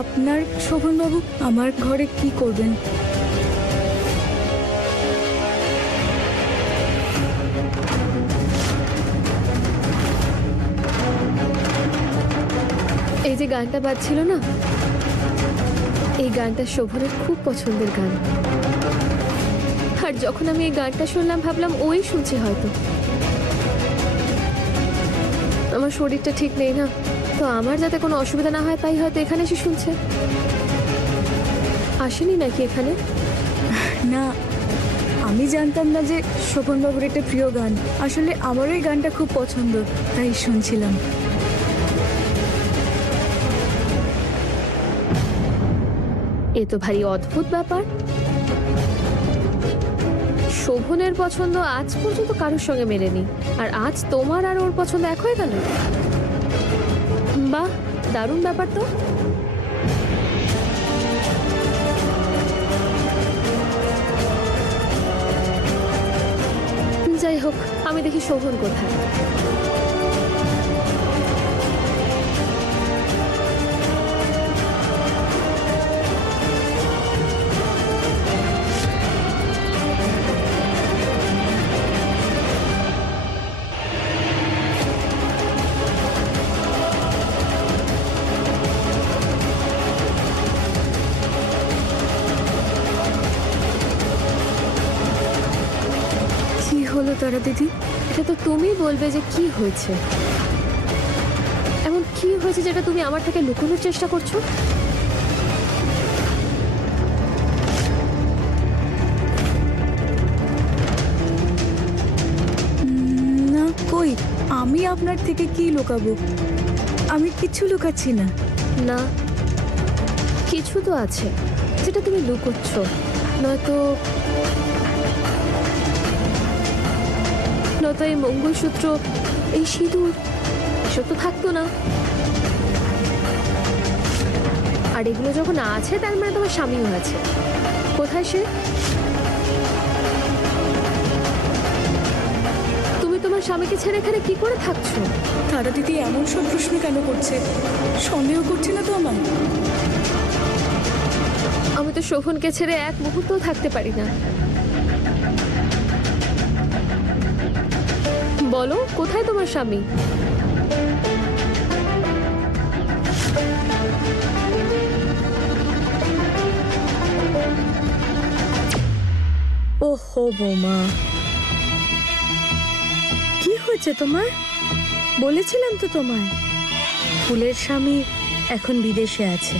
আপনার শোভনবাবু আমার ঘরে কি করবেন? এই যে গানটা বাজছিল না, এই গানটা শোভনের খুব পছন্দের গান। আর যখন আমি এই গানটা শুনলাম ভাবলাম ওই শুনছে হয়তো। আমার শরীরটা ঠিক নেই না, তো আমার যাতে কোনো অসুবিধা না হয় তাই হয়তো এখানে এসে শুনছে। আসেনি নাকি এখানে? না, আমি জানতাম না যে শোভনবাবুর এটা প্রিয় গান। আসলে আমারও এই গানটা খুব পছন্দ, তাই শুনছিলাম। এ তো ভারী অদ্ভুত ব্যাপার। শোভনের পছন্দ আজ পর্যন্ত কারোর সঙ্গে মেলেনি, আর আজ তোমার আর ওর পছন্দ এক হয়ে গেল। বাহ, দারুণ ব্যাপার তো। যাই হোক, আমি দেখি শোভন কোথায়। হলো তারা দিদি? এটা তো তুমি বলবে যে কি হয়েছে। এমন কি হয়েছে যেটা তুমি আমার থেকে লুকানোর চেষ্টা করছো? না কই, আমি আপনার থেকে কি লুকাবো? আমি কিছু লুকাচ্ছি না। না, কিছু তো আছে যেটা তুমি লুকোচ্ছ। নয়তো এই মঙ্গলসূত্র, এই সিঁদুর, এসব তো থাকতো না। আর এগুলো যখন আছে তার মানে তোমার স্বামীও আছে। কোথায় সে? তুমি তোমার স্বামীকে ছেড়ে এখানে কি করে থাকছো? তারা দিদি এমন সব প্রশ্ন কেন করছে? সন্দেহ করছে না তো আমার? আমি তো শোভনকে ছেড়ে এক মুহূর্তও থাকতে পারি না। বলো, কোথায় তোমার স্বামী? ওহো বৌমা, কি হয়েছে তোমার? বলেছিলাম তো তোমায়, ফুলের স্বামী এখন বিদেশে আছে।